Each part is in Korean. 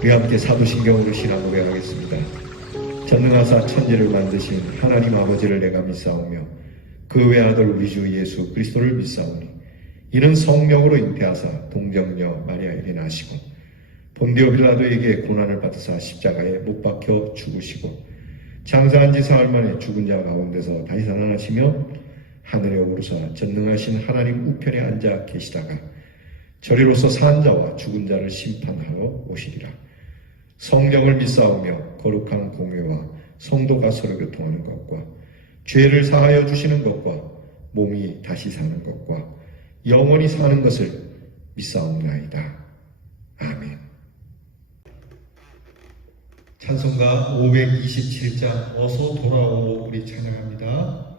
우리 함께 사도신경으로 신앙 고백하겠습니다. 전능하사 천지를 만드신 하나님 아버지를 내가 믿사오며 그 외아들 우리 주 예수 그리스도를 믿사오니 이는 성령으로 잉태하사 동정녀 마리아에게 나시고 본디오 빌라도에게 고난을 받으사 십자가에 못 박혀 죽으시고 장사한 지 사흘 만에 죽은 자 가운데서 다시 살아나시며 하늘에 오르사 전능하신 하나님 우편에 앉아 계시다가 저리로서 산 자와 죽은 자를 심판하러 오시리라. 성령을 믿사오며 거룩한 공회와 성도가 서로 교통하는 것과 죄를 사하여 주시는 것과 몸이 다시 사는 것과 영원히 사는 것을 믿사옵나이다. 아멘. 찬송가 527장 어서 돌아오 우리 찬양합니다.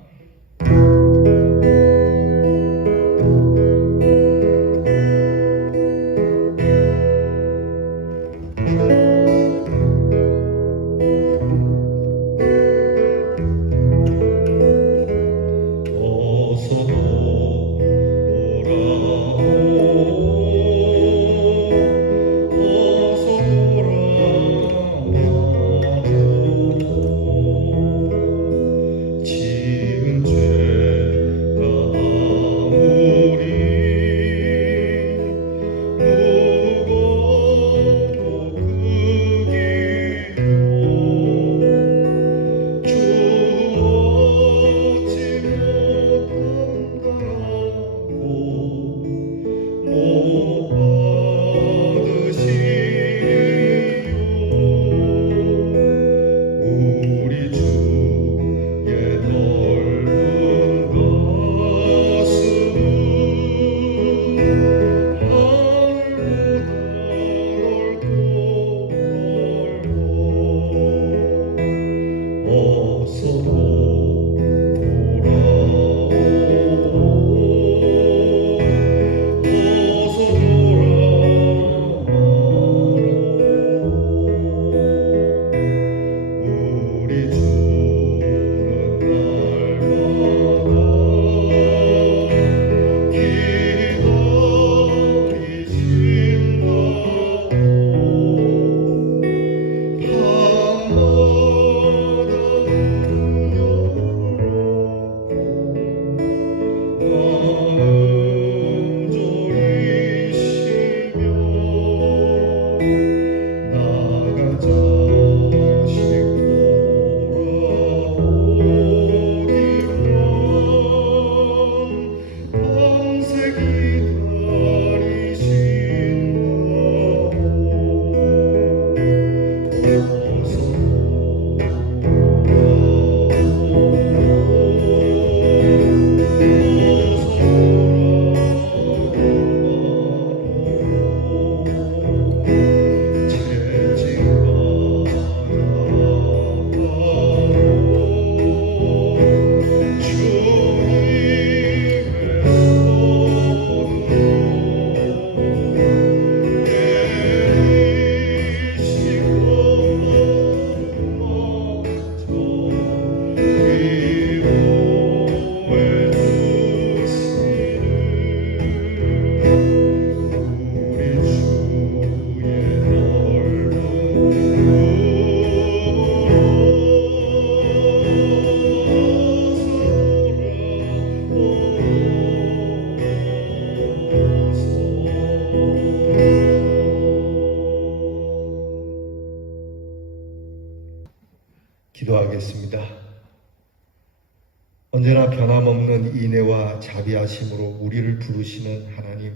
기도하겠습니다. 언제나 변함없는 인애와 자비하심으로 우리를 부르시는 하나님,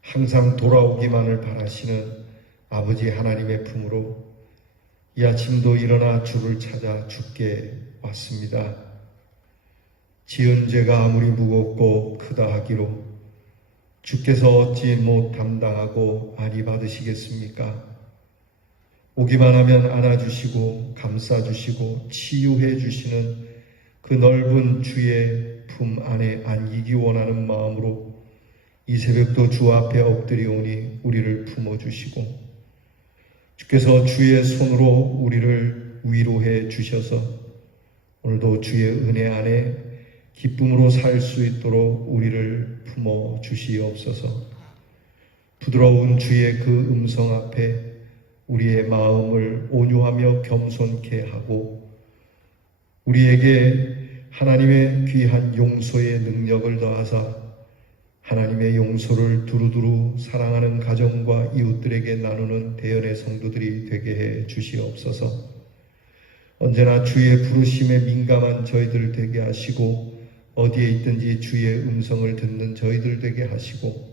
항상 돌아오기만을 바라시는 아버지 하나님의 품으로 이 아침도 일어나 주를 찾아 주께 왔습니다. 지은 죄가 아무리 무겁고 크다 하기로 주께서 어찌 못 담당하고 안위 받으시겠습니까? 오기만 하면 안아주시고 감싸주시고 치유해 주시는 그 넓은 주의 품 안에 안기기 원하는 마음으로 이 새벽도 주 앞에 엎드리오니 우리를 품어주시고 주께서 주의 손으로 우리를 위로해 주셔서 오늘도 주의 은혜 안에 기쁨으로 살 수 있도록 우리를 품어 주시옵소서. 부드러운 주의 그 음성 앞에 우리의 마음을 온유하며 겸손케 하고 우리에게 하나님의 귀한 용서의 능력을 더하사 하나님의 용서를 두루두루 사랑하는 가정과 이웃들에게 나누는 대연의 성도들이 되게 해 주시옵소서. 언제나 주의 부르심에 민감한 저희들 되게 하시고 어디에 있든지 주의 음성을 듣는 저희들 되게 하시고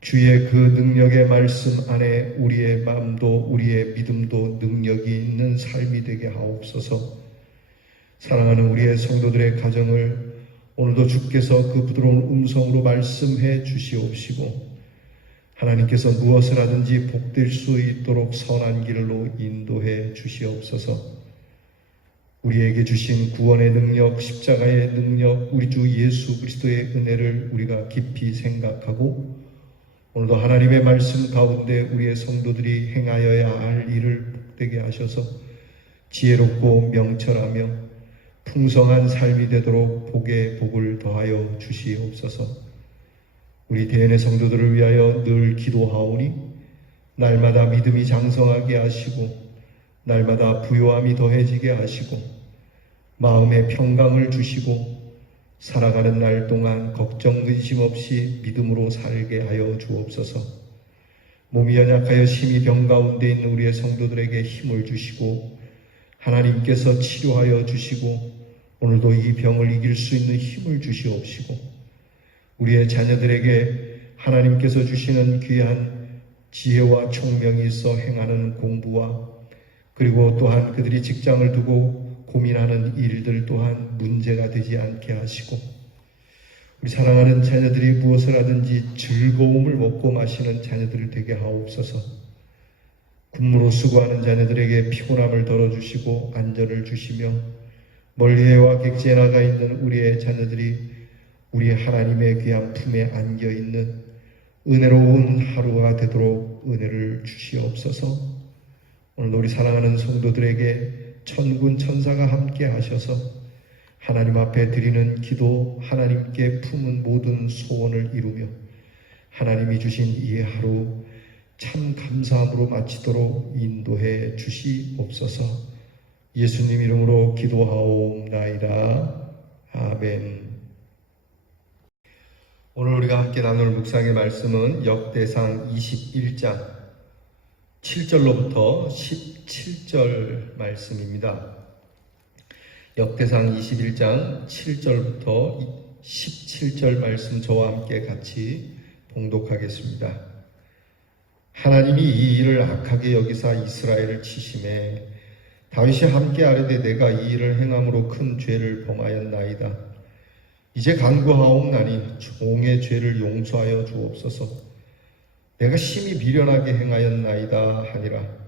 주의 그 능력의 말씀 안에 우리의 마음도 우리의 믿음도 능력이 있는 삶이 되게 하옵소서. 사랑하는 우리의 성도들의 가정을 오늘도 주께서 그 부드러운 음성으로 말씀해 주시옵시고 하나님께서 무엇을 하든지 복될 수 있도록 선한 길로 인도해 주시옵소서. 우리에게 주신 구원의 능력, 십자가의 능력, 우리 주 예수 그리스도의 은혜를 우리가 깊이 생각하고 오늘도 하나님의 말씀 가운데 우리의 성도들이 행하여야 할 일을 복되게 하셔서 지혜롭고 명철하며 풍성한 삶이 되도록 복에 복을 더하여 주시옵소서. 우리 대연의 성도들을 위하여 늘 기도하오니 날마다 믿음이 장성하게 하시고 날마다 부요함이 더해지게 하시고 마음의 평강을 주시고 살아가는 날 동안 걱정 근심 없이 믿음으로 살게 하여 주옵소서. 몸이 연약하여 심히 병 가운데 있는 우리의 성도들에게 힘을 주시고 하나님께서 치료하여 주시고 오늘도 이 병을 이길 수 있는 힘을 주시옵시고 우리의 자녀들에게 하나님께서 주시는 귀한 지혜와 총명이 있어 행하는 공부와 그리고 또한 그들이 직장을 두고 고민하는 일들 또한 문제가 되지 않게 하시고 우리 사랑하는 자녀들이 무엇을 하든지 즐거움을 먹고 마시는 자녀들이 되게 하옵소서. 군무로 수고하는 자녀들에게 피곤함을 덜어주시고 안전을 주시며 멀리해와 객지에 나가 있는 우리의 자녀들이 우리 하나님의 귀한 품에 안겨있는 은혜로운 하루가 되도록 은혜를 주시옵소서. 오늘 우리 사랑하는 성도들에게 천군 천사가 함께 하셔서 하나님 앞에 드리는 기도, 하나님께 품은 모든 소원을 이루며 하나님이 주신 이 하루 참 감사함으로 마치도록 인도해 주시옵소서. 예수님 이름으로 기도하옵나이다. 아멘. 오늘 우리가 함께 나눌 묵상의 말씀은 역대상 21장 7절로부터 17절 말씀입니다. 역대상 21장 7절부터 17절 말씀 저와 함께 같이 봉독하겠습니다. 하나님이 이 일을 악하게 여기사 이스라엘을 치심에 다윗이 함께 아뢰되 내가 이 일을 행함으로 큰 죄를 범하였나이다. 이제 간구하옵나니 종의 죄를 용서하여 주옵소서. 내가 심히 미련하게 행하였나이다 하니라.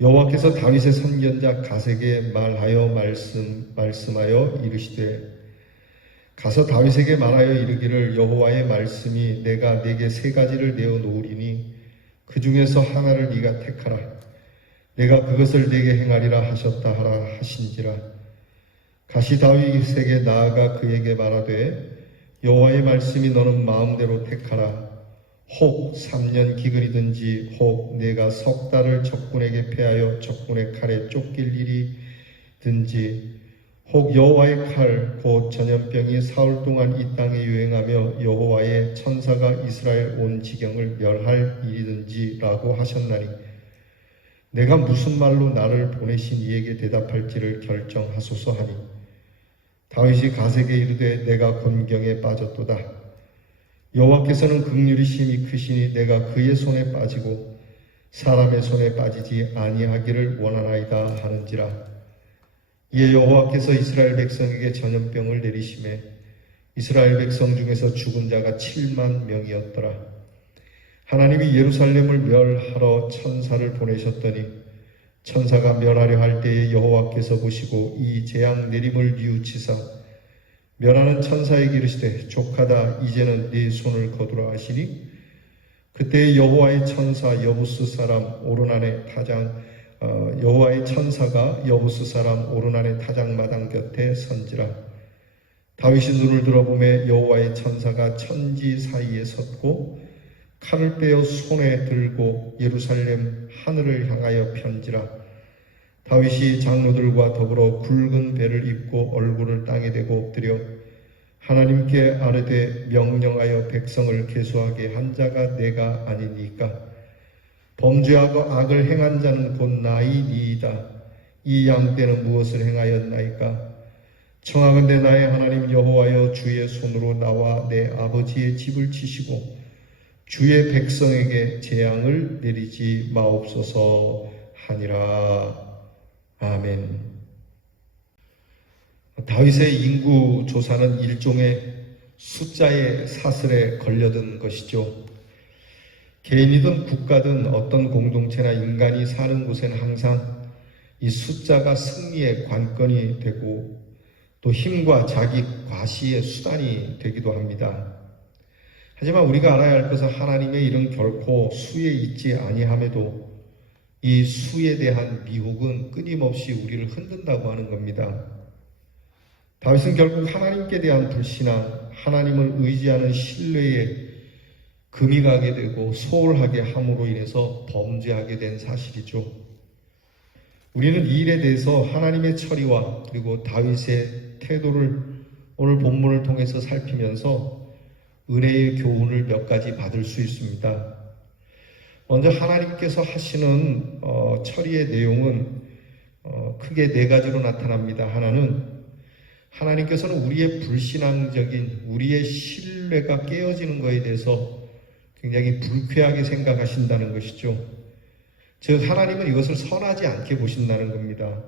여호와께서 다윗의 선견자 갓에게 말씀하여 이르시되 가서 다윗에게 말하여 이르기를 여호와의 말씀이 내가 네게 세 가지를 내어 놓으리니 그 중에서 하나를 네가 택하라. 내가 그것을 네게 행하리라 하셨다 하라 하신지라. 가시 다윗에게 나아가 그에게 말하되 여호와의 말씀이 너는 마음대로 택하라. 혹 3년 기근이든지 혹 내가 석 달을 적군에게 패하여 적군의 칼에 쫓길 일이든지 혹 여호와의 칼 곧 전염병이 사흘 동안 이 땅에 유행하며 여호와의 천사가 이스라엘 온 지경을 멸할 일이든지라고 하셨나니 내가 무슨 말로 나를 보내신 이에게 대답할지를 결정하소서 하니 다윗이 갓에게 이르되 내가 곤경에 빠졌도다. 여호와께서는 긍휼이 심히 크시니 내가 그의 손에 빠지고 사람의 손에 빠지지 아니하기를 원하나이다 하는지라. 이에 여호와께서 이스라엘 백성에게 전염병을 내리심에 이스라엘 백성 중에서 죽은 자가 7만 명이었더라. 하나님이 예루살렘을 멸하러 천사를 보내셨더니 천사가 멸하려 할 때에 여호와께서 보시고 이 재앙 내림을 뉘우치사 멸하는 천사에게 이르시되 족하다 이제는 네 손을 거두라 하시니 그때 여호와의 천사 여부스 사람 오르난의 타장 여호와의 천사가 여부스 사람 오르난의 타작마당 곁에 선지라. 다윗이 눈을 들어보매 여호와의 천사가 천지 사이에 섰고 칼을 빼어 손에 들고 예루살렘 하늘을 향하여 편지라. 다윗이 장로들과 더불어 굵은 배를 입고 얼굴을 땅에 대고 엎드려 하나님께 아뢰되 명령하여 백성을 계수하게 한 자가 내가 아니니까. 범죄하고 악을 행한 자는 곧 나이니이다. 이 양떼는 무엇을 행하였나이까? 청하건대 나의 하나님 여호와여, 주의 손으로 나와 내 아버지의 집을 치시고 주의 백성에게 재앙을 내리지 마옵소서 하니라. 아멘. 다윗의 인구 조사는 일종의 숫자의 사슬에 걸려든 것이죠. 개인이든 국가든 어떤 공동체나 인간이 사는 곳에는 항상 이 숫자가 승리의 관건이 되고 또 힘과 자기 과시의 수단이 되기도 합니다. 하지만 우리가 알아야 할 것은 하나님의 일은 결코 수에 있지 아니함에도 이 수에 대한 미혹은 끊임없이 우리를 흔든다고 하는 겁니다. 다윗은 결국 하나님께 대한 불신앙, 하나님을 의지하는 신뢰에 금이 가게 되고 소홀하게 함으로 인해서 범죄하게 된 사실이죠. 우리는 이 일에 대해서 하나님의 처리와 그리고 다윗의 태도를 오늘 본문을 통해서 살피면서 은혜의 교훈을 몇 가지 받을 수 있습니다. 먼저 하나님께서 하시는 처리의 내용은 크게 네 가지로 나타납니다. 하나는 하나님께서는 우리의 불신앙적인 우리의 신뢰가 깨어지는 것에 대해서 굉장히 불쾌하게 생각하신다는 것이죠. 즉 하나님은 이것을 선하지 않게 보신다는 겁니다.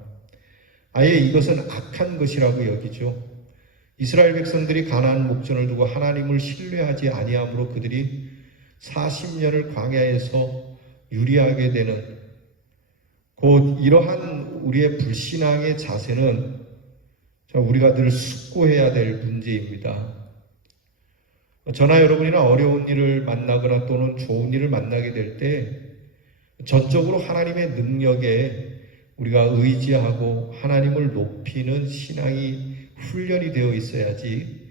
아예 이것은 악한 것이라고 여기죠. 이스라엘 백성들이 가나안 목전을 두고 하나님을 신뢰하지 아니함으로 그들이 40년을 광야에서 유리하게 되는 곧 이러한 우리의 불신앙의 자세는 우리가 늘 숙고해야 될 문제입니다. 저나 여러분이나 어려운 일을 만나거나 또는 좋은 일을 만나게 될 때 전적으로 하나님의 능력에 우리가 의지하고 하나님을 높이는 신앙이 훈련이 되어 있어야지,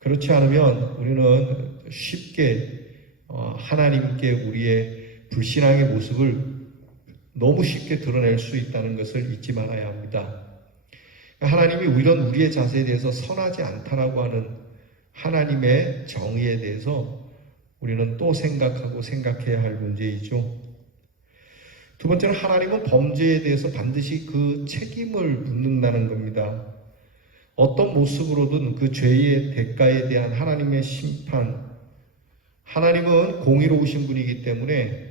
그렇지 않으면 우리는 쉽게 하나님께 우리의 불신앙의 모습을 너무 쉽게 드러낼 수 있다는 것을 잊지 말아야 합니다. 하나님이 이런 우리의 자세에 대해서 선하지 않다라고 하는 하나님의 정의에 대해서 우리는 또 생각해야 할 문제이죠. 두 번째는 하나님은 범죄에 대해서 반드시 그 책임을 묻는다는 겁니다. 어떤 모습으로든 그 죄의 대가에 대한 하나님의 심판, 하나님은 공의로우신 분이기 때문에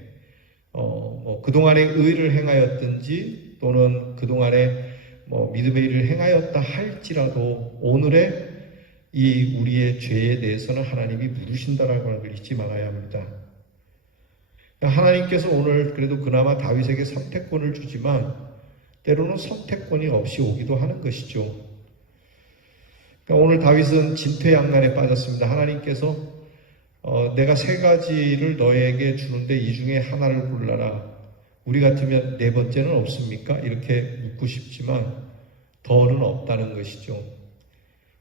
그동안에 의를 행하였든지 또는 그동안에 믿음의 일을 행하였다 할지라도 오늘의 이 우리의 죄에 대해서는 하나님이 물으신다라고 하는 걸 잊지 말아야 합니다. 하나님께서 오늘 그래도 그나마 다윗에게 선택권을 주지만 때로는 선택권이 없이 오기도 하는 것이죠. 오늘 다윗은 진퇴양난에 빠졌습니다. 하나님께서 내가 세 가지를 너에게 주는데 이 중에 하나를 골라라. 우리 같으면 네 번째는 없습니까? 이렇게 묻고 싶지만 더는 없다는 것이죠.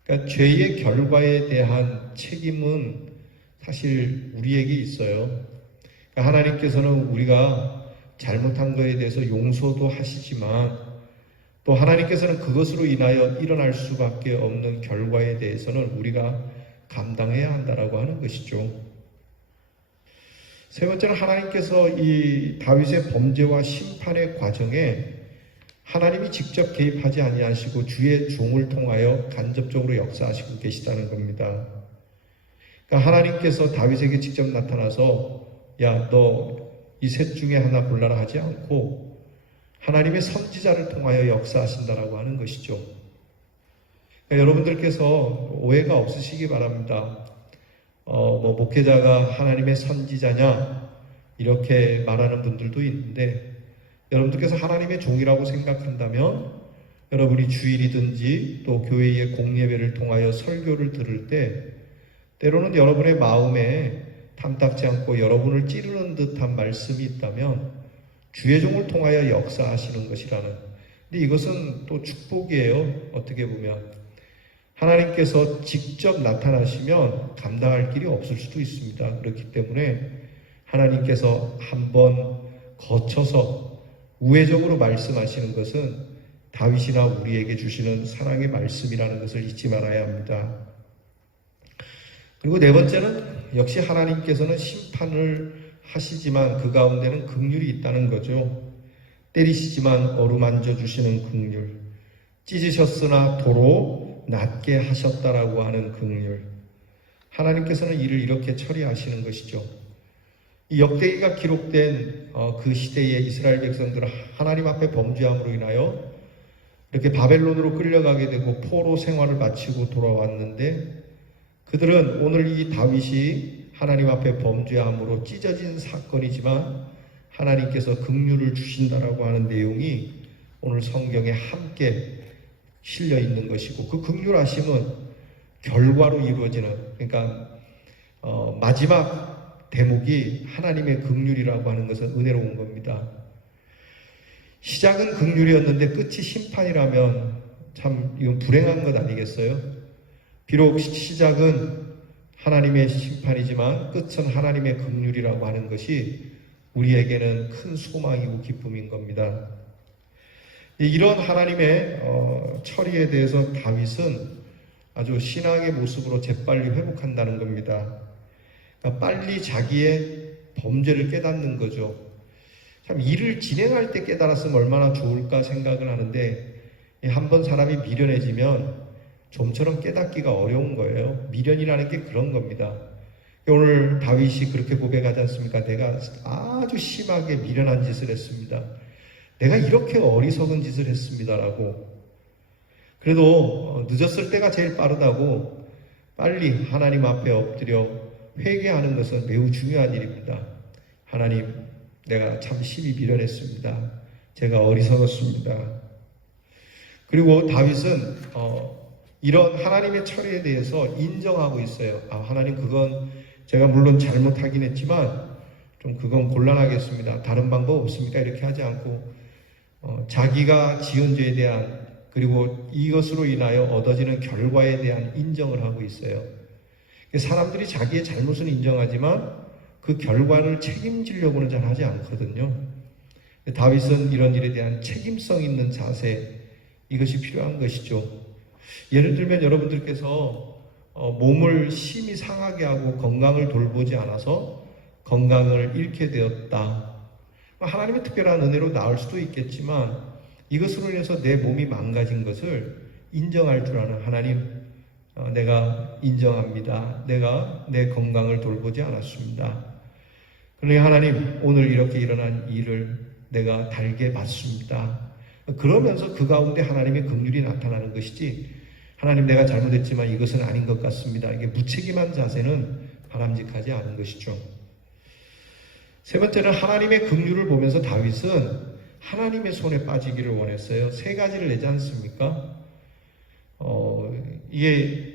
그러니까 죄의 결과에 대한 책임은 사실 우리에게 있어요. 그러니까 하나님께서는 우리가 잘못한 것에 대해서 용서도 하시지만 또 하나님께서는 그것으로 인하여 일어날 수밖에 없는 결과에 대해서는 우리가 감당해야 한다라고 하는 것이죠. 세 번째는 하나님께서 이 다윗의 범죄와 심판의 과정에 하나님이 직접 개입하지 아니하시고 주의 종을 통하여 간접적으로 역사하시고 계시다는 겁니다. 그러니까 하나님께서 다윗에게 직접 나타나서 야, 너 이 셋 중에 하나 골라라 하지 않고 하나님의 선지자를 통하여 역사하신다라고 하는 것이죠. 그러니까 여러분들께서 오해가 없으시기 바랍니다. 목회자가 하나님의 선지자냐 이렇게 말하는 분들도 있는데 여러분들께서 하나님의 종이라고 생각한다면 여러분이 주일이든지 또 교회의 공예배를 통하여 설교를 들을 때 때로는 여러분의 마음에 탐탁지 않고 여러분을 찌르는 듯한 말씀이 있다면 주의 종을 통하여 역사하시는 것이라는, 근데 이것은 또 축복이에요. 어떻게 보면 하나님께서 직접 나타나시면 감당할 길이 없을 수도 있습니다. 그렇기 때문에 하나님께서 한번 거쳐서 우회적으로 말씀하시는 것은 다윗이나 우리에게 주시는 사랑의 말씀이라는 것을 잊지 말아야 합니다. 그리고 네 번째는 역시 하나님께서는 심판을 하시지만 그 가운데는 긍휼이 있다는 거죠. 때리시지만 어루만져 주시는 긍휼, 찢으셨으나 도로 낫게 하셨다라고 하는 긍휼. 하나님께서는 이를 이렇게 처리하시는 것이죠. 이 역대기가 기록된 그 시대의 이스라엘 백성들은 하나님 앞에 범죄함으로 인하여 이렇게 바벨론으로 끌려가게 되고 포로 생활을 마치고 돌아왔는데, 그들은 오늘 이 다윗이 하나님 앞에 범죄함으로 찢어진 사건이지만 하나님께서 긍휼을 주신다라고 하는 내용이 오늘 성경에 함께 실려 있는 것이고, 그 긍휼하심은 결과로 이루어지는, 그러니까 마지막 대목이 하나님의 긍휼이라고 하는 것은 은혜로운 겁니다. 시작은 긍휼이었는데 끝이 심판이라면 참 이건 불행한 것 아니겠어요? 비록 시작은 하나님의 심판이지만 끝은 하나님의 긍휼이라고 하는 것이 우리에게는 큰 소망이고 기쁨인 겁니다. 이런 하나님의 처리에 대해서 다윗은 아주 신앙의 모습으로 재빨리 회복한다는 겁니다. 그러니까 빨리 자기의 범죄를 깨닫는 거죠. 참 일을 진행할 때 깨달았으면 얼마나 좋을까 생각을 하는데, 한번 사람이 미련해지면 좀처럼 깨닫기가 어려운 거예요. 미련이라는 게 그런 겁니다. 오늘 다윗이 그렇게 고백하지 않습니까? 내가 아주 심하게 미련한 짓을 했습니다. 내가 이렇게 어리석은 짓을 했습니다라고. 그래도 늦었을 때가 제일 빠르다고 빨리 하나님 앞에 엎드려 회개하는 것은 매우 중요한 일입니다. 하나님, 내가 참 심히 미련했습니다. 제가 어리석었습니다. 그리고 다윗은 이런 하나님의 처리에 대해서 인정하고 있어요. 하나님, 그건 제가 물론 잘못하긴 했지만 좀 그건 곤란하겠습니다. 다른 방법 없습니까? 이렇게 하지 않고 자기가 지은 죄에 대한, 그리고 이것으로 인하여 얻어지는 결과에 대한 인정을 하고 있어요. 사람들이 자기의 잘못은 인정하지만 그 결과를 책임지려고는 잘 하지 않거든요. 다윗은 이런 일에 대한 책임성 있는 자세, 이것이 필요한 것이죠. 예를 들면 여러분들께서 몸을 심히 상하게 하고 건강을 돌보지 않아서 건강을 잃게 되었다. 하나님의 특별한 은혜로 나을 수도 있겠지만 이것으로 인해서 내 몸이 망가진 것을 인정할 줄 아는 하나님, 내가 인정합니다. 내가 내 건강을 돌보지 않았습니다. 그러니 하나님, 오늘 이렇게 일어난 일을 내가 달게 받습니다. 그러면서 그 가운데 하나님의 긍휼이 나타나는 것이지, 하나님, 내가 잘못했지만 이것은 아닌 것 같습니다, 이게 무책임한 자세는 바람직하지 않은 것이죠. 세 번째는 하나님의 긍휼을 보면서 다윗은 하나님의 손에 빠지기를 원했어요. 세 가지를 내지 않습니까? 이게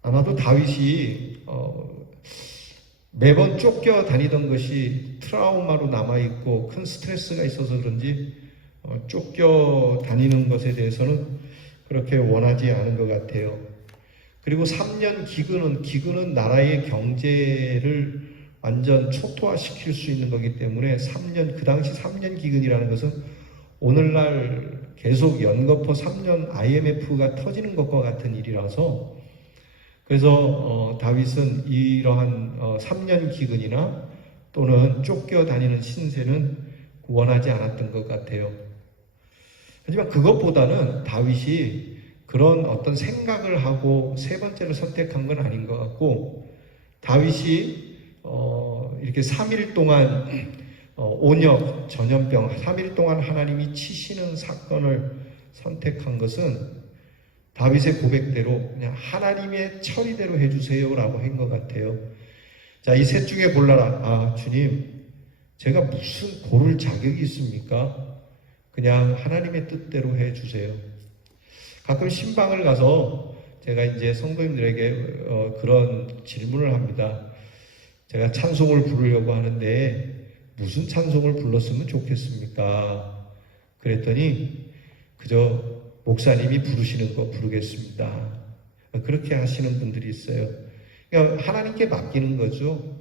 아마도 다윗이 매번 쫓겨 다니던 것이 트라우마로 남아있고 큰 스트레스가 있어서 그런지 쫓겨 다니는 것에 대해서는 그렇게 원하지 않은 것 같아요. 그리고 3년 기근은 나라의 경제를 완전 초토화시킬 수 있는 거기 때문에 3년, 그 당시 3년 기근이라는 것은 오늘날 계속 연거푸 3년 IMF가 터지는 것과 같은 일이라서, 그래서 다윗은 이러한 3년 기근이나 또는 쫓겨다니는 신세는 원하지 않았던 것 같아요. 하지만 그것보다는 다윗이 그런 어떤 생각을 하고 세 번째를 선택한 건 아닌 것 같고, 다윗이 이렇게 3일 동안 온역, 전염병, 3일 동안 하나님이 치시는 사건을 선택한 것은 다윗의 고백대로 그냥 하나님의 처리대로 해주세요라고 한 것 같아요. 자, 이 셋 중에 골라라. 주님, 제가 무슨 고를 자격이 있습니까? 그냥 하나님의 뜻대로 해주세요. 가끔 신방을 가서 제가 이제 성도님들에게 그런 질문을 합니다. 제가 찬송을 부르려고 하는데 무슨 찬송을 불렀으면 좋겠습니까? 그랬더니 그저 목사님이 부르시는 거 부르겠습니다. 그렇게 하시는 분들이 있어요. 그러니까 하나님께 맡기는 거죠.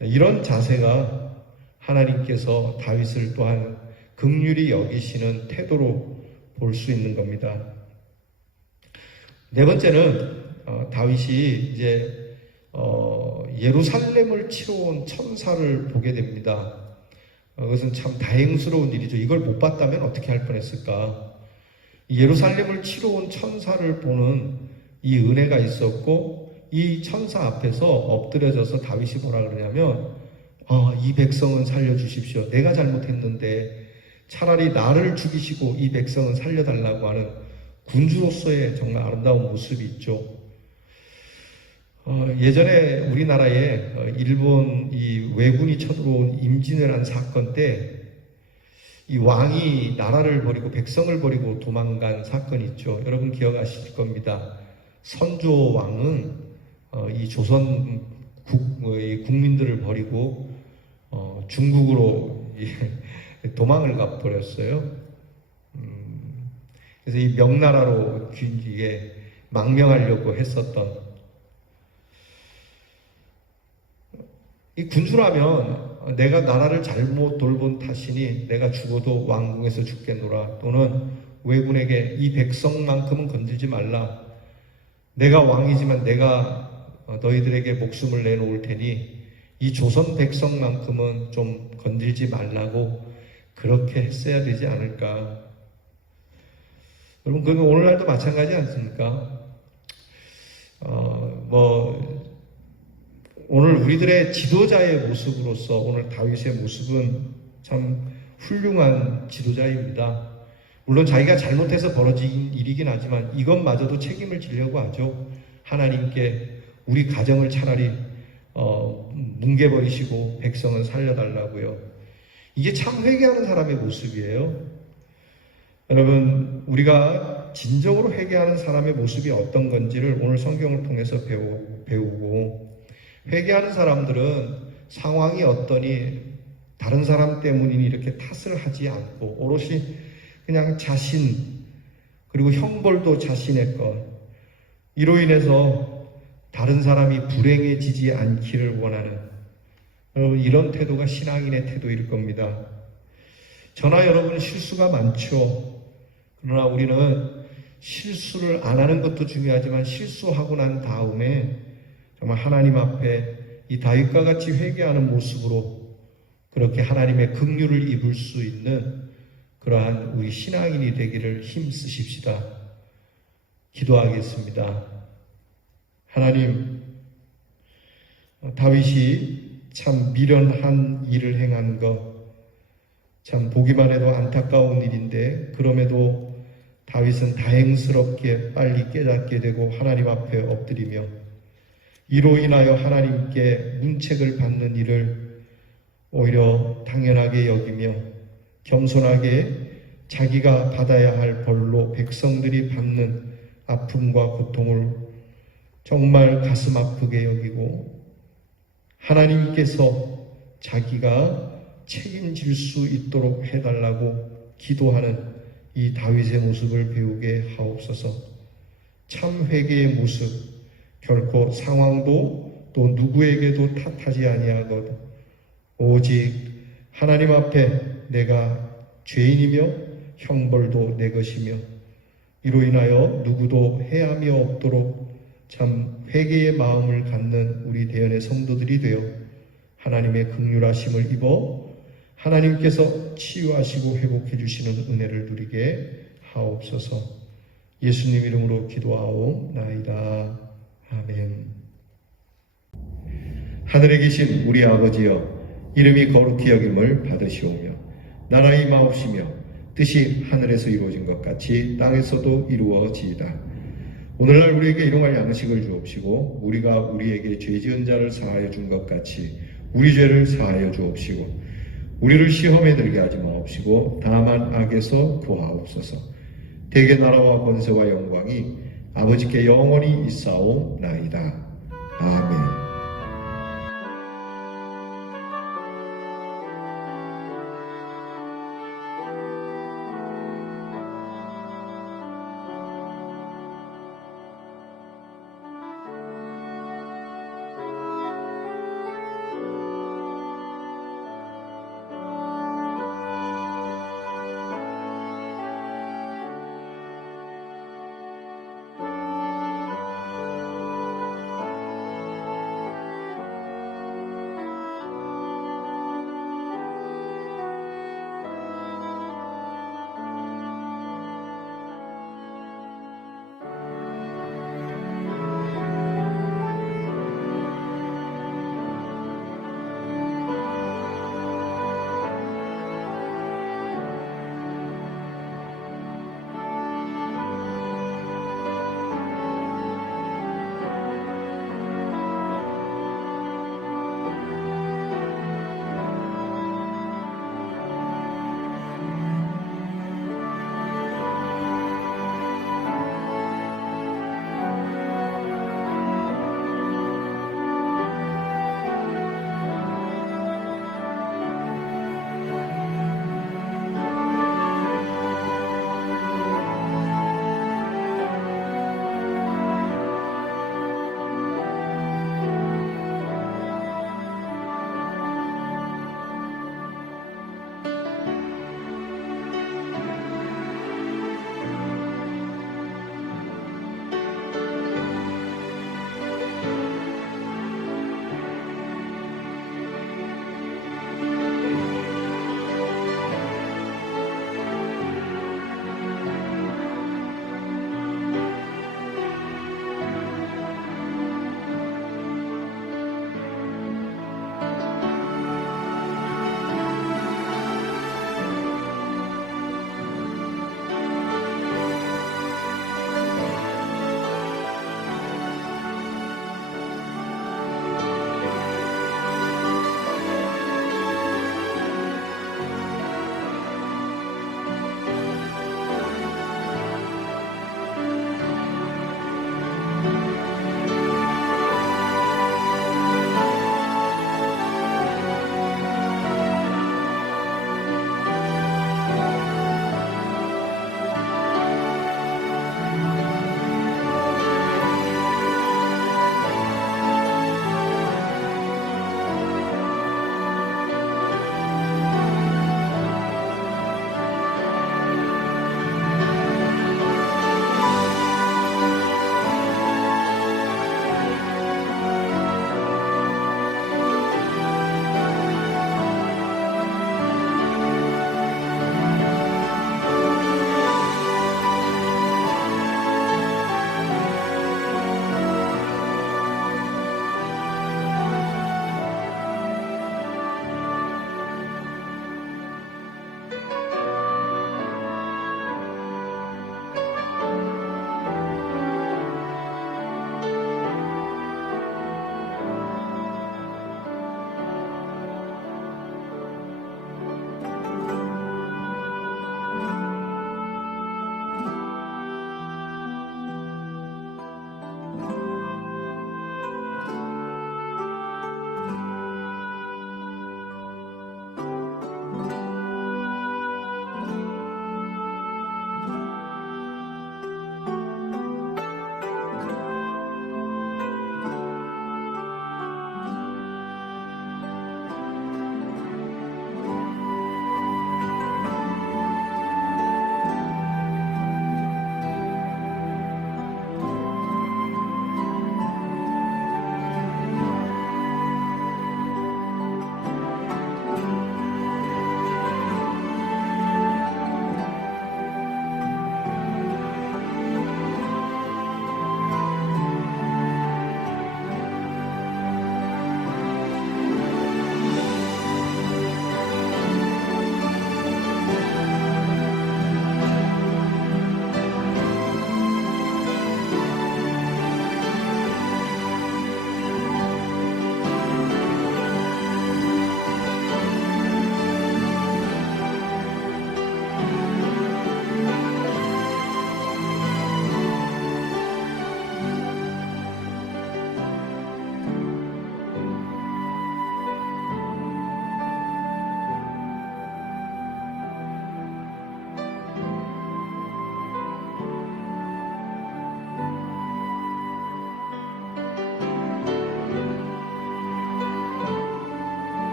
이런 자세가 하나님께서 다윗을 또한 긍휼히 여기시는 태도로 볼 수 있는 겁니다. 네 번째는 다윗이 이제 예루살렘을 치러 온 천사를 보게 됩니다. 그것은 참 다행스러운 일이죠. 이걸 못 봤다면 어떻게 할 뻔했을까? 예루살렘을 치러 온 천사를 보는 이 은혜가 있었고, 이 천사 앞에서 엎드려져서 다윗이 뭐라 그러냐면, 이 백성은 살려주십시오. 내가 잘못했는데 차라리 나를 죽이시고 이 백성은 살려달라고 하는 군주로서의 정말 아름다운 모습이 있죠. 예전에 우리나라에 일본 이 왜군이 쳐들어온 임진왜란 사건 때 이 왕이 나라를 버리고 백성을 버리고 도망간 사건이 있죠. 여러분 기억하실 겁니다. 선조 왕은 이 조선 국민들을 버리고 중국으로 도망을 가버렸어요. 그래서 이 명나라로 이게 망명하려고 했었던, 이 군주라면 내가 나라를 잘못 돌본 탓이니 내가 죽어도 왕궁에서 죽겠노라, 또는 왜군에게 이 백성만큼은 건들지 말라, 내가 왕이지만 내가 너희들에게 목숨을 내놓을 테니 이 조선 백성만큼은 좀 건들지 말라고 그렇게 했어야 되지 않을까. 여러분, 그건 오늘날도 마찬가지 않습니까? 오늘 우리들의 지도자의 모습으로서 오늘 다윗의 모습은 참 훌륭한 지도자입니다. 물론 자기가 잘못해서 벌어진 일이긴 하지만 이것마저도 책임을 지려고 하죠. 하나님께 우리 가정을 차라리 뭉개버리시고 백성은 살려달라고요. 이게 참 회개하는 사람의 모습이에요. 여러분, 우리가 진정으로 회개하는 사람의 모습이 어떤 건지를 오늘 성경을 통해서 배우고, 회개하는 사람들은 상황이 어떠니 다른 사람 때문이니 이렇게 탓을 하지 않고 오롯이 그냥 자신, 그리고 형벌도 자신의 것, 이로 인해서 다른 사람이 불행해지지 않기를 원하는, 이런 태도가 신앙인의 태도일 겁니다. 저나 여러분 실수가 많죠. 그러나 우리는 실수를 안 하는 것도 중요하지만 실수하고 난 다음에 정말 하나님 앞에 이 다윗과 같이 회개하는 모습으로 그렇게 하나님의 긍휼을 입을 수 있는 그러한 우리 신앙인이 되기를 힘쓰십시다. 기도하겠습니다. 하나님, 다윗이 참 미련한 일을 행한 것, 참 보기만 해도 안타까운 일인데, 그럼에도 다윗은 다행스럽게 빨리 깨닫게 되고 하나님 앞에 엎드리며 이로 인하여 하나님께 문책을 받는 일을 오히려 당연하게 여기며 겸손하게 자기가 받아야 할 벌로 백성들이 받는 아픔과 고통을 정말 가슴 아프게 여기고 하나님께서 자기가 책임질 수 있도록 해달라고 기도하는 이 다윗의 모습을 배우게 하옵소서. 참 회개의 모습, 결코 상황도 또 누구에게도 탓하지 아니하거든 오직 하나님 앞에 내가 죄인이며 형벌도 내 것이며 이로 인하여 누구도 해함이 없도록 참 회개의 마음을 갖는 우리 대연의 성도들이 되어 하나님의 긍휼하심을 입어 하나님께서 치유하시고 회복해 주시는 은혜를 누리게 하옵소서. 예수님 이름으로 기도하옵나이다. 아멘. 하늘에 계신 우리 아버지여, 이름이 거룩히 여김을 받으시오며 나라 임하옵시며 뜻이 하늘에서 이루어진 것 같이 땅에서도 이루어지이다. 오늘날 우리에게 일용할 양식을 주옵시고 우리가 우리에게 죄 지은 자를 사하여 준 것 같이 우리 죄를 사하여 주옵시고 우리를 시험에 들게 하지 마옵시고 다만 악에서 구하옵소서. 대개 나라와 권세와 영광이 아버지께 영원히 있사옵나이다. 아멘.